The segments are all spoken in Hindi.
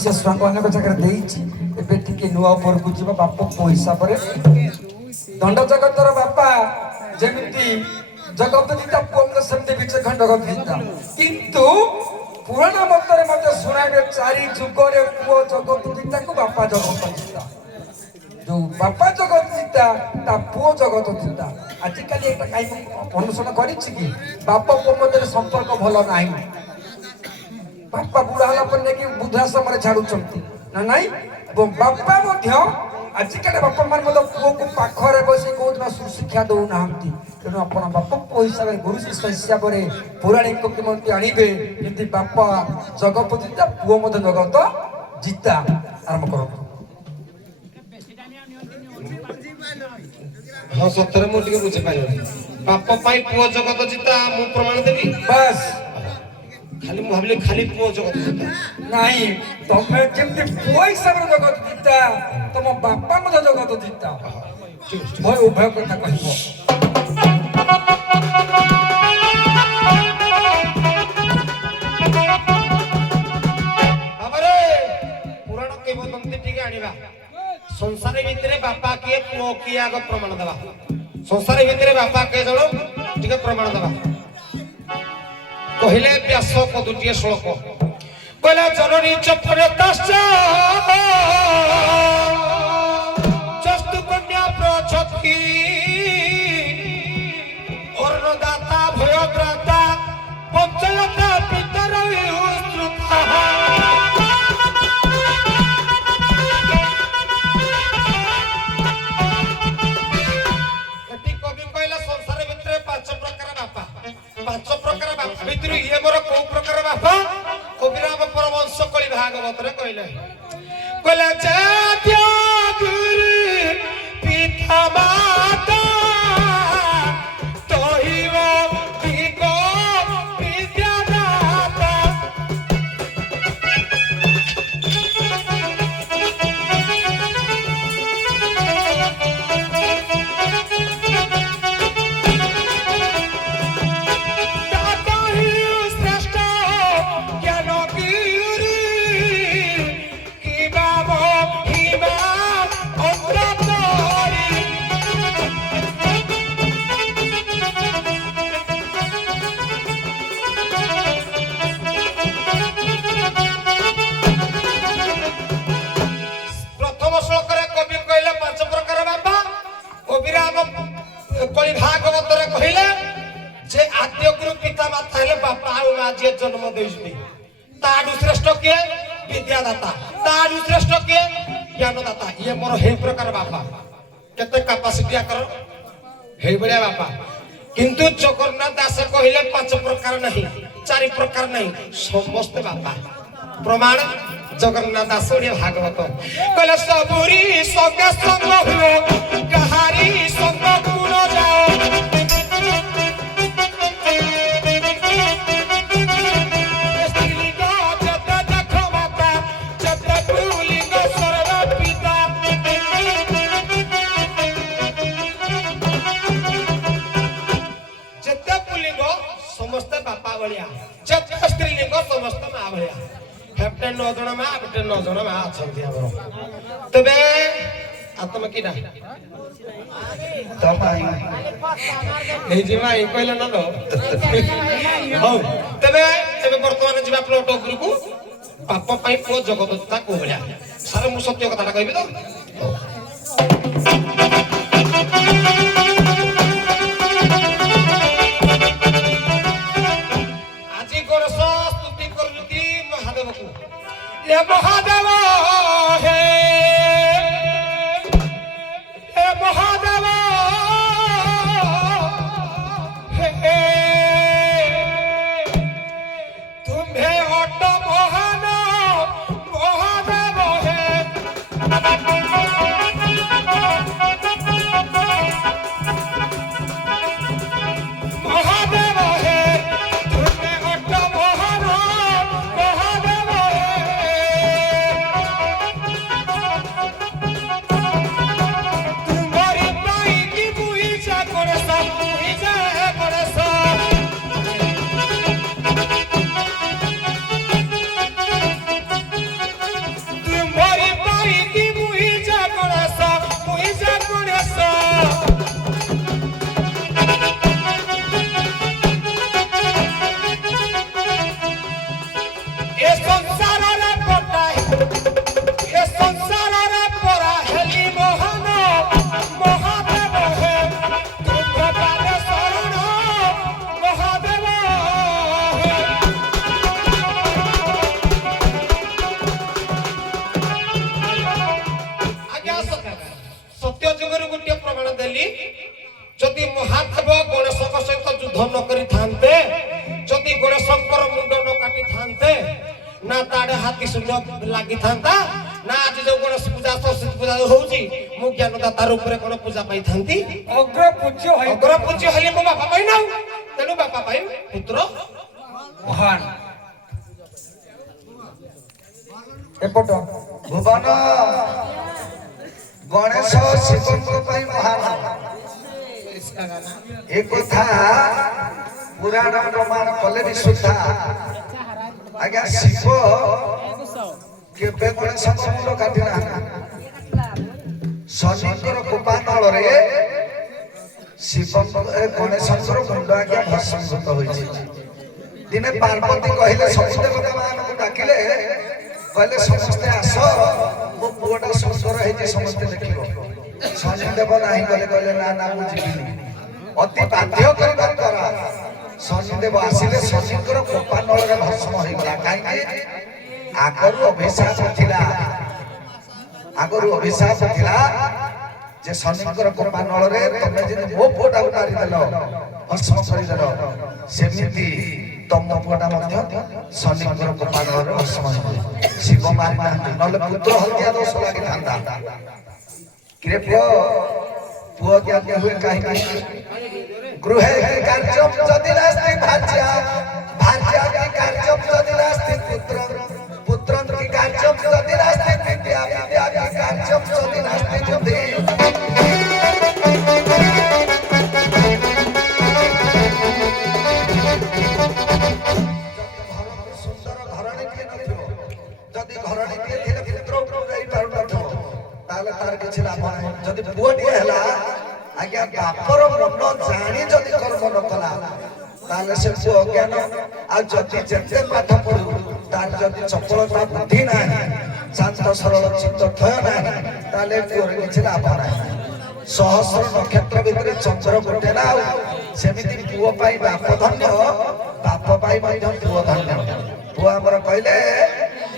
से स्वांग अनेक जगह देइछि एबे टिके नुआ ऊपर को जीवा बाप को हिसाब रे दंड जगतर बापा जेमिति जगत गीता पुम सेमते बिच खंड गीता किंतु पुराण मतरे मते सुनाइबे चारि जुगरे पुओ जगत गीता को बापा जगत गीता जो बापा जगत गीता ता पुओ जगत गीता आजिकल एटा काई अनुसरण करिछि कि बापा पुओ मते संपर्क भलो नाही बापा बुढ़ा होला पर कि बुधा समय छाड़ुचंती ना नाही बापा मध्य आजिकल बापा मान पुओ को पाखरे बसी को सुशिक्षा दौ नाहंती तेणु आपण बापा पुओ हिसाब से गुरु शिष्य हिसाब से पौराणिक केमती आणिबे जेमती बापा जगत जीता पुओ मध्य जगत जीता आरंभ करो। हाँ सतरे मु टिके बुझे पाइलो बापा पाई पुओ जगत जीता मु प्रमाण देबी बस खाली मु भाबले खाली पुओ जगत जीता नहीं तमे जेमती पुओ हिसाब से जगत जीता तम बापा मध्य जगत जीता मैं उभय कथा कहबो बाबा रे पुराण केबदंती टिके आनिबा संसार भितरे बापा किए पुओ किए आग प्रमाण देबा संसार भितरे बापा के जणो टिके प्रमाण देबा कहिले व्यास पदुटिए श्लोक कहला जननी चपरताश्च चस्तु कन्या प्रचति अर्णदाता भयद्राता पंचलता पितर विस्तृता एटी कवि कहला संसार भितरे पांच प्रकार बापा पांच प्रकार बापा भितर ये मोर को प्रकार बापा कविराम परमंश कଳି भागवत रे कहले कहला जात्य गुरु पिता माता तोहिव दिगो विद्यादाता कଳି भागवत रे कहिले जे आद्य गुरु पिता माता हेले बापा आ मां जे जन्म देइछी ताडू श्रेष्ठ के विद्यादाता ताडू श्रेष्ठ के ज्ञानदाता ये मोर हे प्रकार बापा केते कैपेसिटी कर हे बड़िया बापा किंतु जगन्नाथ दास कहिले पांच प्रकार नहीं चारि प्रकार नहीं समस्त बापा प्रमाण जगन्नाथ दास ओडिया भागवत कहले सबुरी संग संग हो कहारी संग गुण जाओ स्त्रीलिंग जत देख माता जत पुलिंग सर्व पिता जत पुलिंग समस्त बापा भलिया जत स्त्रीलिंग समस्त मां भलिया हेप्टे 9 जण मां हेप्टे 9 जण मां अछंती हमरो तबे आत्मा किना तो भाई ए जे माई कहला न लो हो तबे तबे वर्तमान जीवा प्लॉट गुरु को पाप पाई पो जगत ता को भलिया सारे मु सत्य कथा कहबी तो आजी गोरस स्तुति करजुती महादेव को ये महादेव हे महादेव हे तुम्हें अट महान महादेव हे महादेव हे तुम्हें अट महान महादेव हे ଯୁଦ୍ଧ ଲାଗିଥାନ୍ତା ନା ଆଜି ଯୋଉ ଗଣେଶ ପୂଜା ସରସ୍ୱତୀ ପୂଜା ହଉଛି ମୁଁ ଜ୍ଞାନଦାତା ରୂପରେ କଣ ପୂଜା ପାଇଥାନ୍ତି? ଅଗ୍ର ପୂଜ୍ୟ ହୋଇ ଅଗ୍ର ପୂଜ୍ୟ ହେଲେ ମୋ ବାପା ପାଇଁ ନାଉ, ତେଣୁ ବାପା ପାଇଁ ପୁତ୍ର ମହାନ। ଏପଟ ଭୁବନ ଗଣେଶ ଶିବଙ୍କ ପାଇଁ ମହାନ, ଏ କଥା ପୁରାଣ ପ୍ରମାଣ କଲେ ବି ସୁଦ୍ଧା ଆଜ୍ଞା ଶିବ କେବେ ଗଣେଶଙ୍କ ମୁଣ୍ଡ କାଟି ନାହାନ୍ତି। ଶନିଙ୍କର କୃପାନଳରେ ଶିବଙ୍କ ଗଣେଶଙ୍କର ମୁଣ୍ଡ ଆଜ୍ଞା ଭସ୍ମୀଭୂତ ହୋଇଛି। ଦିନେ ପାର୍ବତୀ କହିଲେ ସବୁ ଦେବତା ମାନଙ୍କୁ ଡାକିଲେ, କହିଲେ ସମସ୍ତେ ଆସ ମୋ ପୁଅଟା ସୁନ୍ଦର ହେଇଛି ସମସ୍ତେ ଦେଖିବ। ଶନିଦେବ ନାହିଁ କଲେ, କହିଲେ ନା ନା ମୁଁ ଯିବିନି। ଅତି ବାଧ୍ୟ କରିବା ଦ୍ୱାରା ଶନିଦେବ ଆସିଲେ, ଶନିଙ୍କର କୃପାନଳରେ ଭସ୍ମ ହେଇଗଲା। କାହିଁକି? ଆଗରୁ ଅଭିଶାପ ଥିଲା, ଆଗରୁ ଅଭିଶାପ ଥିଲା ଯେ ଶନିଙ୍କର କୃପାନଳରେ ତମେ ଯଦି ମୋ ପୁଅଟାକୁ ମାରିଦେଲ, ଭସ୍ମ କରିଦେଲ, ସେମିତି ତମ ପୁଅଟା ମଧ୍ୟ ଶନିଙ୍କର କୃପାନଳରେ ଭସ୍ମ ହେଇଗଲା। ଶିବ ମାରିନାହାନ୍ତି, ନହେଲେ ପୁତ୍ର ହତ୍ୟା ଦୋଷ ଲାଗିଥାନ୍ତା। କିରେ ପୁଅ, ପୁଅ ଜ୍ଞାନୀ ହୁଏ କାହିଁକି? ଗୃହେ କାର୍ଯ୍ୟମ୍ ଯଦି ନାସ୍ତି ଭାର୍ଯ୍ୟା, ଭାର୍ଯ୍ୟା କି କାର୍ଯ୍ୟମ୍ ଯଦି ନାସ୍ତି ପୁତ୍ର, ପୁତ୍ରଂ କି କାର୍ଯ୍ୟମ୍ ଯଦି ନାସ୍ତି ବିଦ୍ୟା, ବିଦ୍ୟା କି କାର୍ଯ୍ୟମ୍ ଯଦି ନାସ୍ତି ବୁଦ୍ଧି। ସୁନ୍ଦର ଘରଣୀଟିଏ ନଥିବ, ଯଦି ଘରଣୀଟିଏ ଥିଲେ ପୁତ୍ର ଉପରକୁ ଯାଇପାରୁନଥିବ, ତାହେଲେ ତାର କିଛି ଲାଭ ନାହିଁ। ଯଦି ପୁଅଟିଏ ହେଲା, ଆଜ୍ଞା ବାପର ମନ ଜାଣି ଯଦି କର୍ମ ନ କଲା, ତାହେଲେ ସେ ପୁଅ ଅଜ୍ଞାନ। ଆଉ ଯଦି ଯେତେ ପାଠ ପଢୁ, ତାର ଯଦି ଚପଳତା ବୁଦ୍ଧି ନାହିଁ, ଶାନ୍ତ ସରଳ ଚିତ୍ତ ଥୟ ନାହିଁ, ତାହେଲେ ପୁଅର କିଛି ଲାଭ ନାହିଁ। ସହସ୍ର ନକ୍ଷତ୍ର ଭିତରେ ଚନ୍ଦ୍ର ଗୋଟେ ନା, ଆଉ ସେମିତି ପୁଅ ପାଇଁ ବାପ ଧନ୍ୟ, ବାପ ପାଇଁ ମଧ୍ୟ ପୁଅ ଧନ୍ୟ। ପୁଅ ଆମର କହିଲେ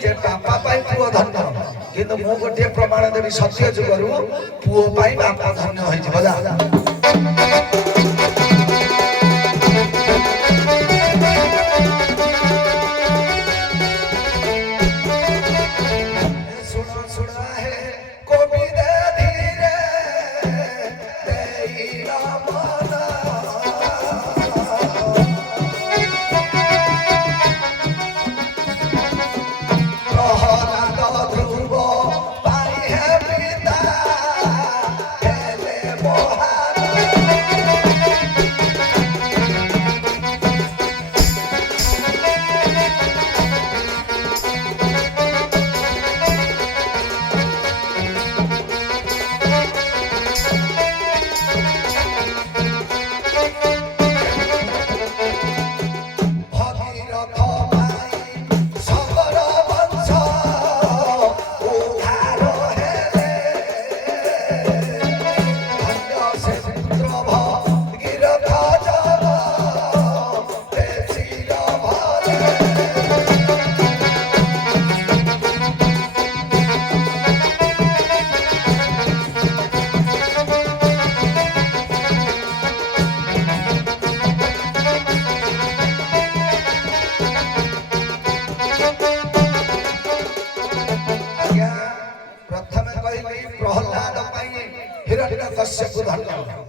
ଯେ ବାପା ପାଇଁ ପୁଅ ଧନ୍ୟ, କିନ୍ତୁ ମୁଁ ଗୋଟିଏ ପ୍ରମାଣ ଦେବି ସତ୍ୟ ଯୁଗରୁ, ପୁଅ ପାଇଁ ବାପ ଧନ୍ୟ ହେଇଯିବ। ଯା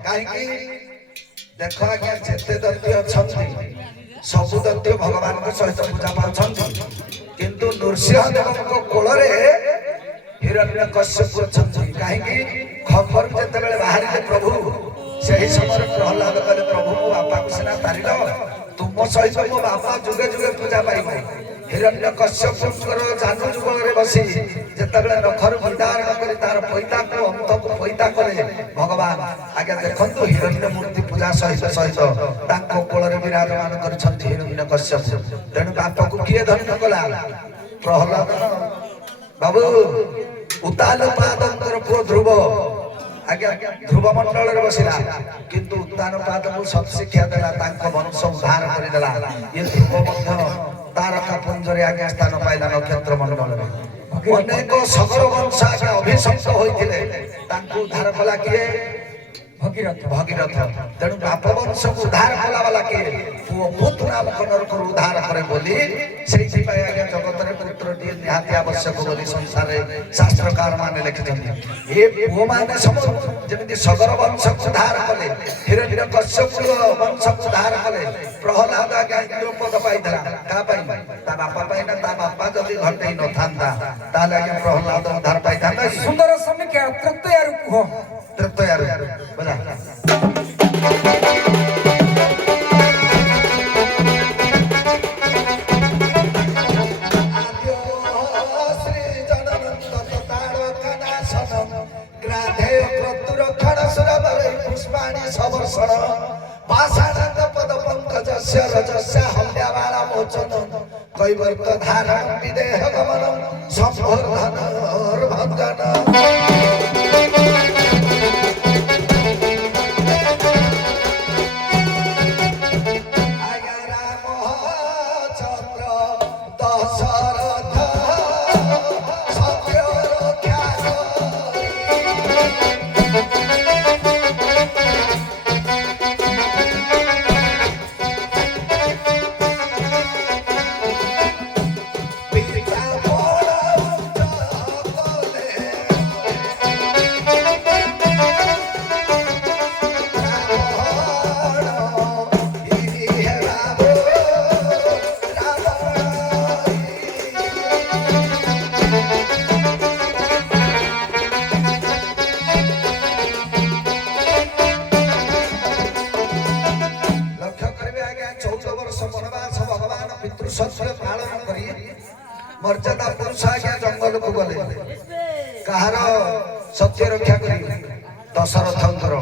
କାହିଁକି? ଦେଖ ଆଜ୍ଞା, ଯେତେ ଦୈତ୍ୟ ଅଛନ୍ତି ସବୁ ଦୈତ୍ୟ ଭଗବାନଙ୍କ ସହିତ ପୂଜା ପାଉଛନ୍ତି, କିନ୍ତୁ ନୃସିଂହ ଦେବଙ୍କ କୋଳରେ ହିରଣ୍ୟକଶ୍ୟପ ଅଛନ୍ତି। କାହିଁକି? ଖବର ଯେତେବେଳେ ବାହାରିଲେ ପ୍ରଭୁ, ସେହି ସମୟରେ ପ୍ରହ୍ଲାଦ କହିଲେ, ପ୍ରଭୁ ମୋ ବାପାକୁ ସିନା ତାରିଲ, ତୁମ ସହିତ ମୋ ବାପା ଯୁଗେ ଯୁଗେ ପୂଜା ପାଇବ। ହିରଣ୍ୟକଶ୍ୟପଙ୍କର ଜାନୁ ଯୁଗଳରେ ବସି ଯେତେବେଳେ ନଖରୁ ବିଦାରଣ କରି ତାର ପଇତାକୁ ଅନ୍ତକୁ ପଇତା କଲେ ଭଗବାନ, ଆଜ୍ଞା ଦେଖନ୍ତୁ ହିରଣ୍ୟ ମୂର୍ତ୍ତି ପୂଜା ସହିତ ସହିତ ତାଙ୍କ କୋଳରେ ବିରାଜମାନ କରିଛନ୍ତି ହିରଣ୍ୟକଶ୍ୟପ। ତେଣୁ ବାପକୁ କିଏ ଧନ୍ୟ କଲା? ପ୍ରହ୍ଲାଦ। ବାବୁ, ଉତ୍ତାନପାଦଙ୍କର ପୁଅ ଧ୍ରୁବ, ଆଜ୍ଞା ଧ୍ରୁବ ମଣ୍ଡଳରେ ବସିଲା, କିନ୍ତୁ ଉତ୍ତାନପାଦକୁ ସତ୍ ଶିକ୍ଷା ଦେଲା, ତାଙ୍କ ବଂଶ ଉଦ୍ଧାର କରିଦେଲା। ଇଏ ଧ୍ରୁବ ମଧ୍ୟ ତାରକା ପୁଞ୍ଜରେ ଆଜ୍ଞା ସ୍ଥାନ ପାଇଲା ନକ୍ଷତ୍ର ମଣ୍ଡଳରେ। ଅନେକ ସଗର ବଂଶ ଆଜ୍ଞା ଅଭିଶପ୍ତ ହୋଇଥିଲେ, ତାଙ୍କୁ ଉଦ୍ଧାର କଲା କିଏ? ଭଗୀରଥ ଭଗୀରଥ ତେଣୁ ବାପ ବଂଶକୁ ଉଦ୍ଧାର କଲା ବାଲା କିଏ ପୁଅ ପୁତ ନାମକ ନରକରୁ ଉଦ୍ଧାର କରେ ବୋଲି ସେଇଥିପାଇଁ ଆଜ୍ଞା ଜଗତରେ ପୁତ୍ରଟିଏ ନିହାତି ଆବଶ୍ୟକ ବୋଲି ସଂସାରରେ ଶାସ୍ତ୍ରକାର ମାନେ ଲେଖିଛନ୍ତି। ଏ ପୁଅମାନେ ସବୁ ଯେମିତି ସଗର ବଂଶକୁ ଉଦ୍ଧାର କଲେ, ହିରଣ୍ୟ କଶ୍ୟପ ବଂଶକୁ ଉଦ୍ଧାର କଲେ, ପ୍ରହ୍ଲାଦ ଆଜ୍ଞା ଇନ୍ଦ୍ରପଦ ପାଇଥିଲା କାହା ପାଇଁ? ତା ବାପା ପାଇଁ ନା? ତା ବାପା ଯଦି ଘଟେଇ ନଥାନ୍ତା ତାହେଲେ ଆଜ୍ଞା ପ୍ରହ୍ଲାଦ ଉଦ୍ଧାର ପାଇଥାନ୍ତା କି? ସୁନ୍ଦର ସମୀକ୍ଷା ତୃତୀୟାରୁ କୁହ। ତୃତୀୟାରୁ ବୁଝା কৈবর্ত ধারণ বিদেহ গমন সম্বর্ধন ভঞ্জন मर्यादा पुरुष आज्ञा जंगल को गले कहार सत्य रक्षा करी दशरथंकर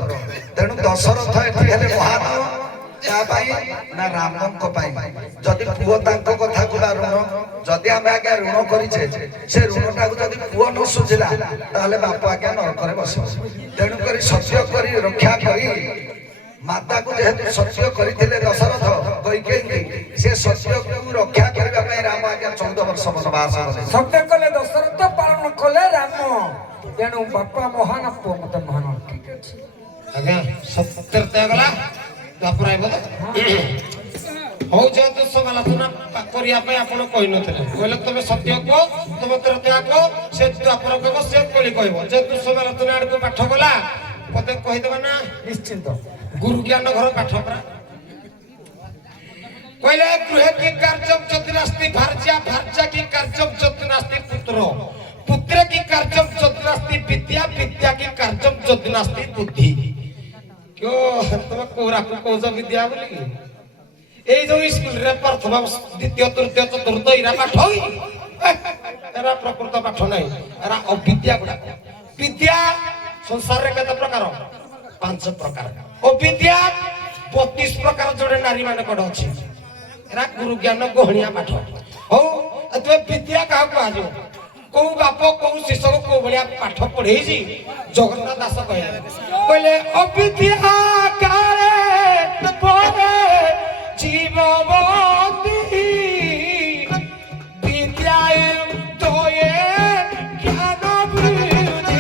तेणु दशरथ एठी हेले महान ना रामंक जदि पुओ तांको कथा को ऋण जदि आम आज्ञा ऋण करिछे से ऋणटा को जदि पुओ न सुझिला ताहले बाप आज्ञा नरकरे बसिब तेणु करी सत्य करी रक्षा करी माता को जेहेतु सत्य करथिले दशरथ कैकेयी से सत्य को रक्षा करबा पई राम आज्ञा 14 वर्ष वनवास गले सत्य कले दशरथ पालन कले राम तेणु बापा महान पुओ मत महान ठीक अछि आज्ञा सत्य त्याग गला तापर आइबो हो जेतु समालोचना करिया पई आपण कहि नथिले कहले तमे सत्य को तमे तर त्याग को से तापर कहबो से कोली कहबो जेतु समालोचना आड़ को पाठ गला पते कहि देबा ना निश्चिंत गुरु ज्ञान घर पाठ परा कहले गृह की कार्यम चतुरास्ति भार्या भार्या की कार्यम चतुरास्ति पुत्र पुत्र की कार्यम चतुरास्ति विद्या विद्या की कार्यम चतुरास्ति बुद्धि क्यों तुम कोरा को कोज विद्या बोली এই যে স্কুল রে প্রথম দ্বিতীয় তৃতীয় চতুর্থ ইরা পাঠ হই এরা প্রকৃত পাঠ নাই এরা অবিদ্যা গুড়া বিদ্যা সংসার রে কত প্রকার 5 প্রকার অবিদ্যা 32 প্রকার जोड़े नारी माने पढ़ अछि एरा गुरु ज्ञान गोहणिया पाठ हो तबे विद्या का कहजो को बाप को शिष्य को बलिया पाठ पढ़े जी जगन्नाथ दास कहले अविद्या काले परे जीववती विद्याय तोये ज्ञान वृद्धि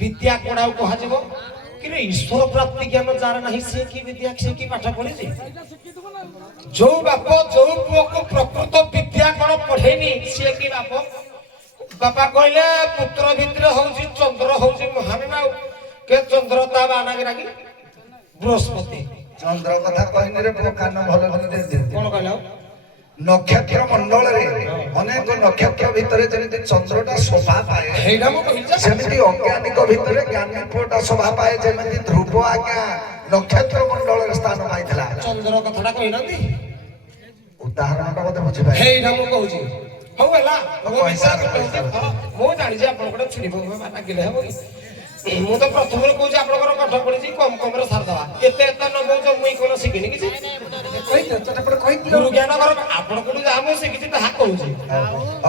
विद्या कोड़ा कह कि ईश्वर प्राप्ति ज्ञान जार नहीं से की विद्या से की पाठ पढ़ी जो बाप जो पुओ को प्रकृत विद्या कौन पढ़ेनी सी की बाप बापा कहले पुत्र भितर होउची चंद्र होउची महान ना के चंद्र ता बाना गिरागी बृहस्पति चंद्र कथा कहनी रे पो कान भलो भलो दे दे कोन कहला नक्षत्र मंडल रे अनेक नक्षत्र भितर जेमिति चंद्रटा शोभा पाए हेडा मो कहिजा सेमिति अज्ञानिक भितर ज्ञानीपटा शोभा पाए जेमिति ध्रुव आज्ञा नक्षत्र मंडल रे स्थान पाइथला चंद्र कथाटा कहिनांती उदाहरणटा बोधे बुझि पाए हेडा मो कहूची हौ हला मो हिसाब से मो जानि जे आपन कोड छुरी बाबा गिले हेबो मु तो प्रथम रे कहूची आपन कोन पाठ पढिची कम कम रे सार दवा एते एते न बोझ मुई कोन सिखिनी किछि कहि दे तोटे पर कहि दियो गुरु ज्ञान कर आपन कोड जा मु सिखिची ताहा कहूची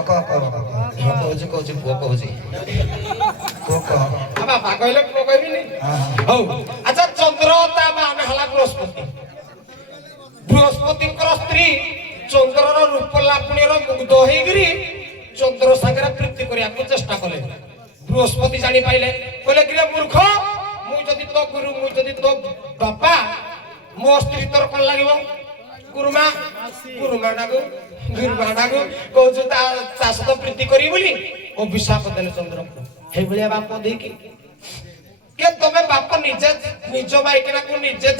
अक कहूची पुओ कहूची को कह आ बाबा कहले पुओ कहबिनी हौ अच्छा चंद्र ता मान हला बृहस्पति बृहस्पति कर स्त्री चंद्रर रूप लापुणीर मुग्ध होइगिरी चंद्र सागरा प्रीति करिया को चेष्टा कले बृहस्पति जानी पाइले कहले कि मूर्ख मु जदी तो गुरु मु जदी तो बापा मो स्त्री तोर कोन लागिवो गुरुमा नागु कहू ता सहित प्रीति करी बोली अभिशाप देले चंद्र हे भलिया बाप देकी के तमे बाप निजे निज माइकना को निजे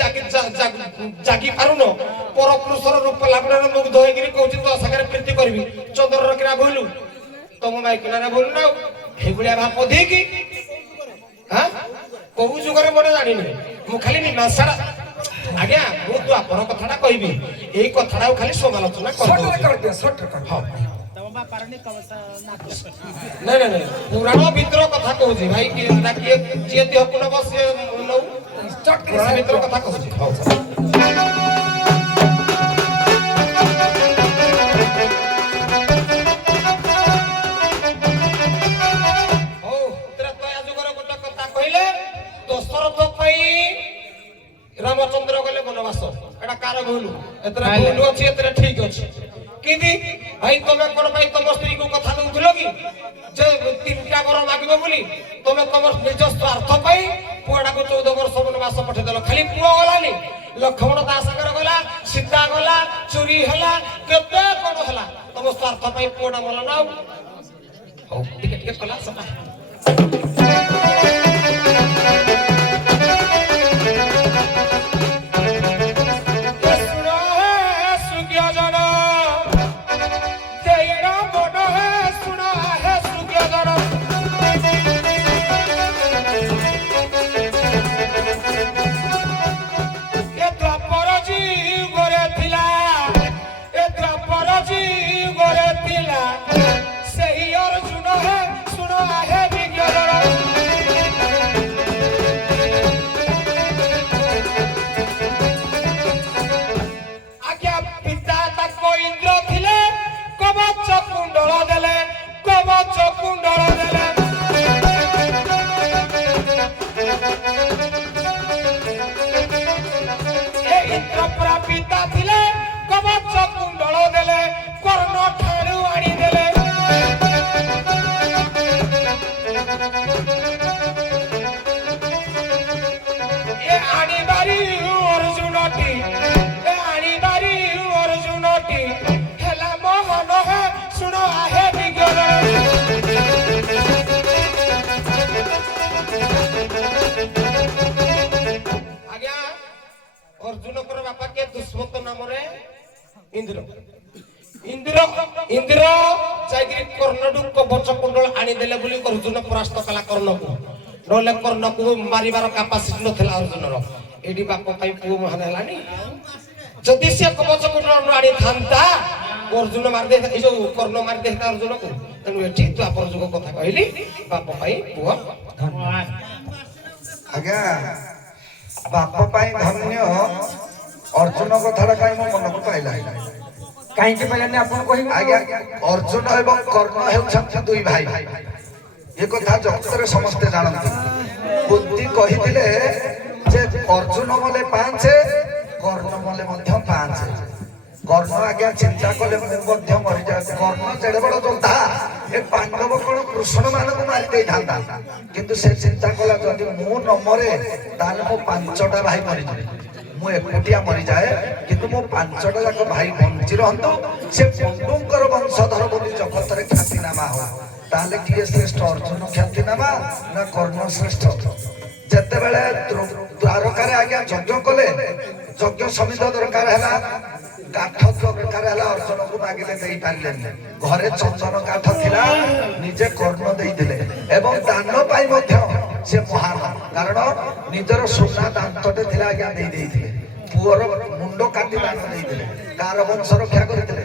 जागी पारुनो पर पुरुषर रूप लाभर मुग्ध होइगिरी कहू तो सागरे प्रीति करबी चंद्र रखना भूलू तम माइकना रे भूलू ना हे भलिया बाप देकी हां कहू जुगरे बडे जानिनी मु खाली मीमांसा आज्ञा मु तो आपन कथाटा कहबी एई कथाटा खाली समालोचना कर दियो शॉर्ट कर हां नहीं पुराण भीतर कथा कहूची भाई कि ताकि जे देह कोन बस नौ स्टार्ट पुराण भीतर कथा कहूची हां ओ तेरा तया जुगर गोटा कथा कहिले दशरथ पई रामचंद्र गले वनवास एटा कार भूलु एतरा भूलु अछि एतरा ठीक अछि किदी भाई तमे कोन भाई तम स्त्री को कथा दउथलो कि जे तीनटा बर मागबो बोली तमे तम निज स्वार्थ पाई पुआडा को 14 वर्ष वनवास पठे देलो खाली पुओ गलानी लक्ष्मण दास कर गला सीता गला चोरी हला केते कोन हला तम स्वार्थ पाई पुआडा मल ना हो टिके टिके कला सपा इंद्र जागिरी कर्णडु कवच कुंडल आनी देले बोली अर्जुन परास्त कला कर्ण को नले कर्ण को मारिबार कैपेसिटी नथला अर्जुन रो एडी बाप पई पु महान हलानी जदि से कवच कुंडल आनी थांता अर्जुन मार दे ए जो कर्ण मार दे अर्जुन को तनु एठी तो आपन जुग कथा कहली बाप पई पु धन्यवाद आज्ञा बाप पई धन्य अर्जुन कथारा काई मन को पाइला काहे के पहले आपन कहि आज्ञा अर्जुन एवं कर्ण हेउछन दुई भाई ये कथा जगतरे समस्त जानନ୍ତି बुद्धि कहिथिले जे अर्जुन मले 5 कर्ण मले मध्य 5 कर्ण आज्ञा चिंता कले मध्य मरि जा कर्ण जेडे बड़ जोधा ଏ ପାଣ୍ଡବ କଣ କୃଷ୍ଣ ମାନଙ୍କୁ ମାରି ଦେଇଥାନ୍ତା କିନ୍ତୁ ସେ ଚିନ୍ତା କଲା ଯଦି ମୁଁ ନ ମରେ ତାହେଲେ ମୋ 5ଟା ଭାଇ ମରିଯିବେ ମୁଁ ଏକୁଟିଆ ମରିଯାଏ କିନ୍ତୁ ମୋ 5ଟା ଯାକ ଭାଇ ବଞ୍ଚି ରହନ୍ତୁ ସେ ପଣ୍ଡୁଙ୍କର ବଂଶଧର ବୋଲି ଜଗତରେ ଖ୍ୟାତିନାମା ହଉ ତାହେଲେ କିଏ ଶ୍ରେଷ୍ଠ ଅର୍ଜୁନ ଖ୍ୟାତିନାମା ନା କର୍ଣ୍ଣ ଶ୍ରେଷ୍ଠ ଯେତେବେଳେ ଦ୍ୱାରକାରେ ଆଜ୍ଞା ଯଜ୍ଞ କଲେ ଯଜ୍ଞ ସମିତ ଦରକାର ହେଲା କାଠ ଦରକାର ହେଲା ଅର୍ଜୁନକୁ ମାଗିଲେ ଦେଇପାରିଲେନି ଘରେ ଚନ୍ଦନ କାଠ ଥିଲା ନିଜେ କର୍ଣ୍ଣ ଦେଇଥିଲେ ଏବଂ ଦାନ ପାଇଁ ମଧ୍ୟ ସେ ମହାନ କାରଣ ନିଜର ସୁନା ଦାନ୍ତଟେ ଥିଲା ଆଜ୍ଞା ଦେଇଥିଲେ ପୁଅର ମୁଣ୍ଡ କାଟି ଦାନ ଦେଇଥିଲେ କାହାର ବଂଶ ରକ୍ଷା କରିଥିଲେ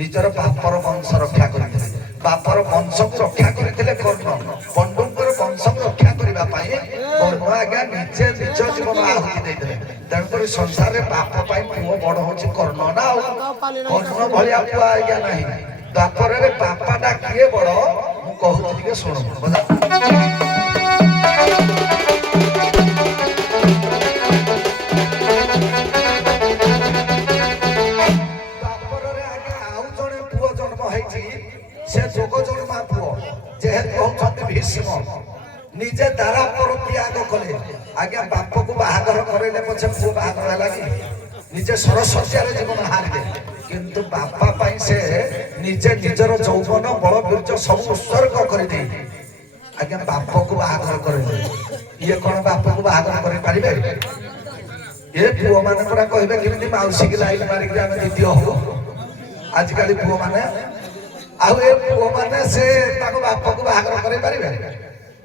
ନିଜର ବାପର ବଂଶ ରକ୍ଷା କରିଥିଲେ ବାପର ବଂଶକୁ ରକ୍ଷା କରିଥିଲେ କର୍ଣ୍ଣ ପଣ୍ଡୁଙ୍କର ବଂଶକୁ ରକ୍ଷା କରିବା ପାଇଁ କର୍ଣ୍ଣ ଆଜ୍ଞା ନିଜେ ନିଜ ଜୀବନ ଆହୁତି ଦେଇଥିଲେ ତେଣୁକରି ସଂସାରରେ ବାପ ପାଇଁ ପୁଅ ବଡ ହଉଛି କର୍ଣ୍ଣ ନା ଆଉ କର୍ଣ୍ଣ ଭଳିଆ ପୁଅ ଆଜ୍ଞା ନାହିଁ ଦ୍ୱାପରରେ ବାପାଟା କିଏ ବଡ ମୁଁ କହୁଛି ଟିକେ ଶୁଣ से जोग जन्मा पुओ जेहेतु होउछन्ति भीष्म निजे दारा पर त्याग कले आज्ञा बाप को बाहागर करेले पछे पुओ बाहागर होला कि निजे सरस्वतीर जीवन हारिले किंतु बापा पई से निजे निजर यौवन बल वीर्य सब उत्सर्ग करि दे आज्ञा बाप को बाहागर करेले ये कोन बाप को बाहागर करे पारिबे ये पुओ माने पुरा कहबे किमिति माउसी की लाइन मारि के आमे दीदी हो आजकल पुओ माने आउ ए पुओ माने से ताको बाप को बाहागर करे पारिबे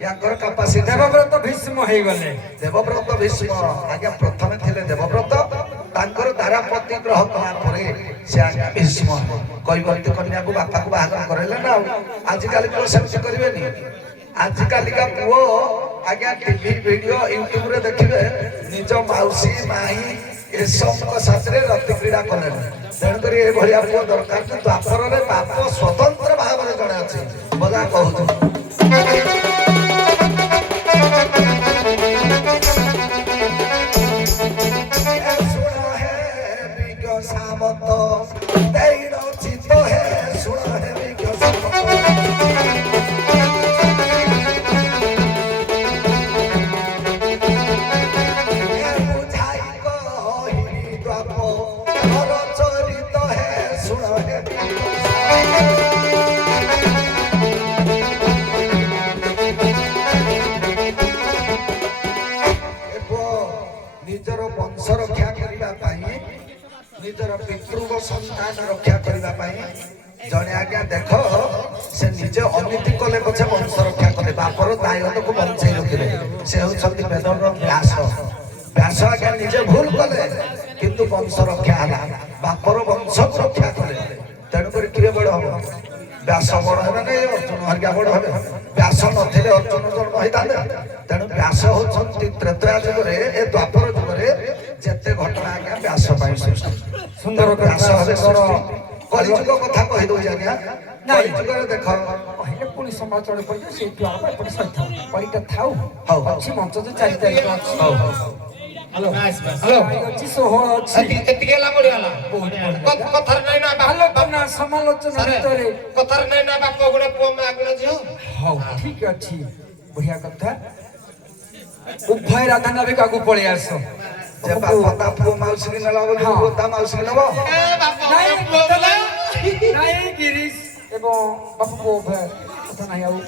याकर कैपेसिटी देवव्रत भीष्म हे गले देवव्रत भीष्म आज्ञा प्रथमे थिले देवव्रत तांकर दारापति ग्रह कला परे से आज्ञा भीष्म कैवर्ती कन्या को बापा को बाहागर करेले ना आजकल को सेमति करिवेनी आजकल का पुओ आज्ञा टीवी वीडियो यूट्यूब रे देखिबे निज माउसी माई ए सब को साथरे रति क्रीड़ा कले तेणुकरी ए भलिया पुओ दरकार कि द्वापर रे बाप स्वतंत्र भाव रे जणे अछि बजा कहू निजर वंश रक्षा करने निजर पितृ संतान रक्षा करने जड़े आज्ञा देख से निजे अनीति कले पछे वंश रक्षा कले बापर दायद को बंचाई रखिले से होउछन्ति वेदर व्यास व्यास आज्ञा निजे भूल कले किंतु वंश रक्षा हला बापर वंश रक्षा कले तेणुकर किए बड़ हम व्यास बड़ हेबे नै अर्जुन हरिया बड़ हेबे व्यास नथिले अर्जुन जन्म होइताले तेणु व्यास होउछन्ति त्रेतया जुगरे ए द्वापर जुगरे जेते घटना आज्ञा व्यास पाई सृष्टि सुंदर व्यास हेबे सृष्टि कलिजुग कथा कहि दउ आज्ञा कलिजुगरे देख पहिले पुणी समाज चले पड़े से द्वार पर पड़ सकता पड़ीटा थाउ हौ अच्छी मंच जो 4 तारिख अछि हेलो हेलो अच्छी सोह अछि एतिकेला बढियाला कथर नै ना हेलो बना समालोचना भितरे कथर नै ना बाप गुणे पुओ मागुणे जियो हौ ठीक अछि बढ़िया कथा उभय राधा नबी काकू पळे आसो जे बापा पुओ माउसी के नला बोली पुओ ता माउसी के नबो ए बाप नहीं गिरीश एवं बापू को उभय कथा नहीं आउ